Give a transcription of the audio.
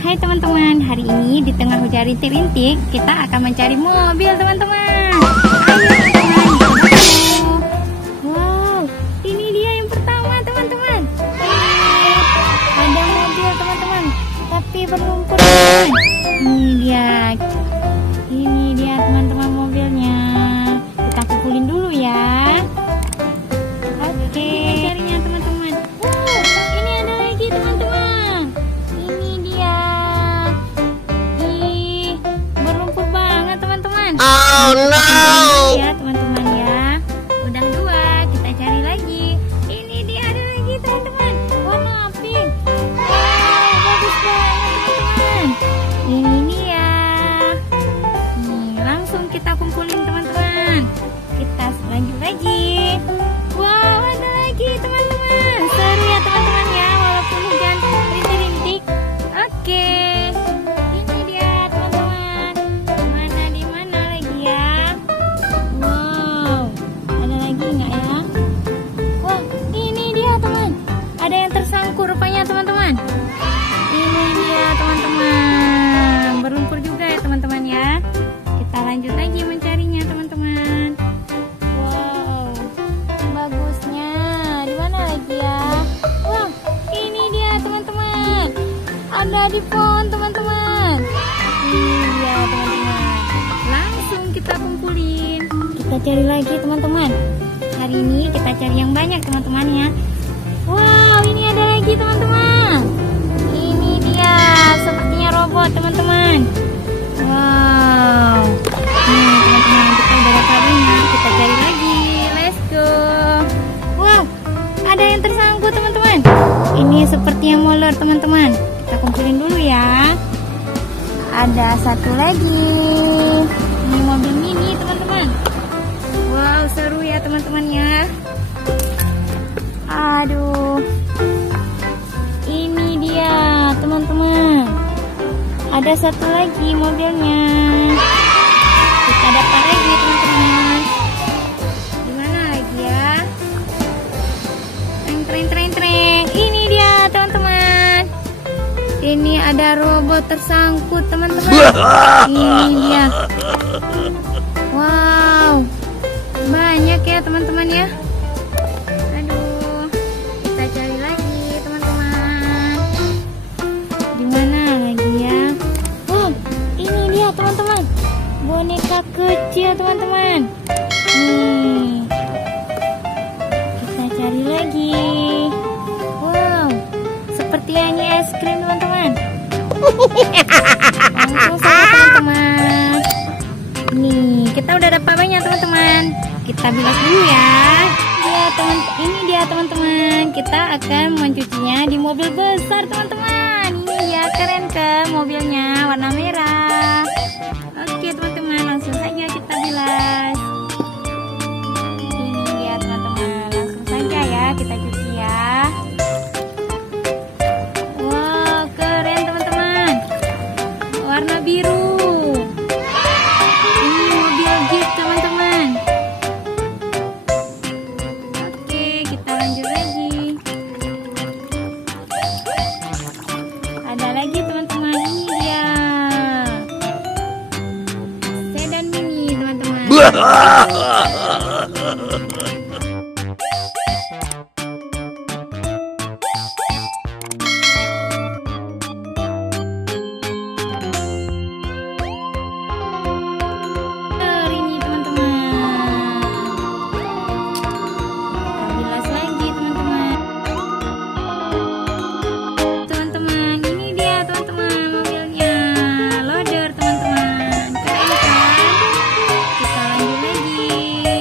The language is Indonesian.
Hai teman-teman, hari ini di tengah hujan rintik-rintik kita akan mencari mobil teman-teman. Ayo teman-teman. Wow, ini dia yang pertama teman-teman. Ada mobil teman-teman, tapi berlumpur teman. Ini dia teman-teman mobilnya. Kita kumpulin dulu ya. Oke, carinya teman-teman. Wow, ini ada lagi teman-teman. Ini dia. Ih, berlumpur banget teman-teman. Oh no. Ya teman-teman ya. Udah dua, kita cari lagi. Ini dia ada lagi teman-teman. Warna pink. Wow, bagus banget teman-teman. Ini dia. Nih, langsung kita kumpulin teman-teman. Kita lanjut lagi. Wow, ada lagi teman-teman. Seru ya teman-teman ya, walaupun hujan rintik-rintik. Oke, ini dia teman-teman. Di mana lagi ya? Wow, ada lagi nggak ya? Wah, ini dia teman. Ada yang tersangkut rupanya teman-teman. Ini dia teman-teman. Berlumpur juga ya teman-teman ya. Kita lanjut lagi mencarinya teman-teman. Wow, bagusnya. Di mana lagi ya? Wah, ini dia teman-teman. Ada di pohon teman-teman. Ini dia teman-teman. Langsung kita kumpulin. Kita cari lagi teman-teman. Hari ini kita cari yang banyak teman-teman ya. Wow, ini ada lagi teman-teman. Ini dia, sepertinya robot teman-teman. Wow. Nih teman-teman, kita udah dapat banyak. Kita cari lagi. Let's go. Wow, ada yang tersangkut teman-teman. Ini sepertinya molor teman-teman. Kita kumpulin dulu ya. Ada satu lagi. Ini mobil mini teman-teman. Wow, seru ya teman-teman ya. Aduh. Ini dia teman-teman. Ada satu lagi mobilnya. Kita dapat lagi teman-teman. Di mana lagi ya? Tren. Ini dia teman-teman. Ini ada robot tersangkut teman-teman. Ini dia. Wow, banyak ya teman-teman ya. Aduh, kita cari lagi teman-teman. Di mana lagi ya? Oh, ini dia teman-teman. Boneka kecil teman-teman. Nih, kita cari lagi. Wow, seperti ini es krim teman-teman. Langsung saja teman-teman. Nih, kita udah dapat banyak teman-teman. Kita bilas dulu ya. Ini dia teman-teman. Kita akan mencucinya di mobil besar teman-teman. Ini ya, keren kan mobilnya, warna merah. Oke teman-teman, langsung saja kita bilas. Ini dia teman-teman, langsung saja ya kita cuci ya. Wow, keren teman-teman. Warna biru. Ini mobil Jeep teman-teman. Oke, kita lanjut lagi. Ada lagi teman-teman, ini dia sedan mini teman-teman. Ini teman-teman. Kita bilas lagi teman-teman. Teman-teman, ini dia teman-teman mobilnya. Loader teman-teman. Keren kan? Kita lanjut lagi.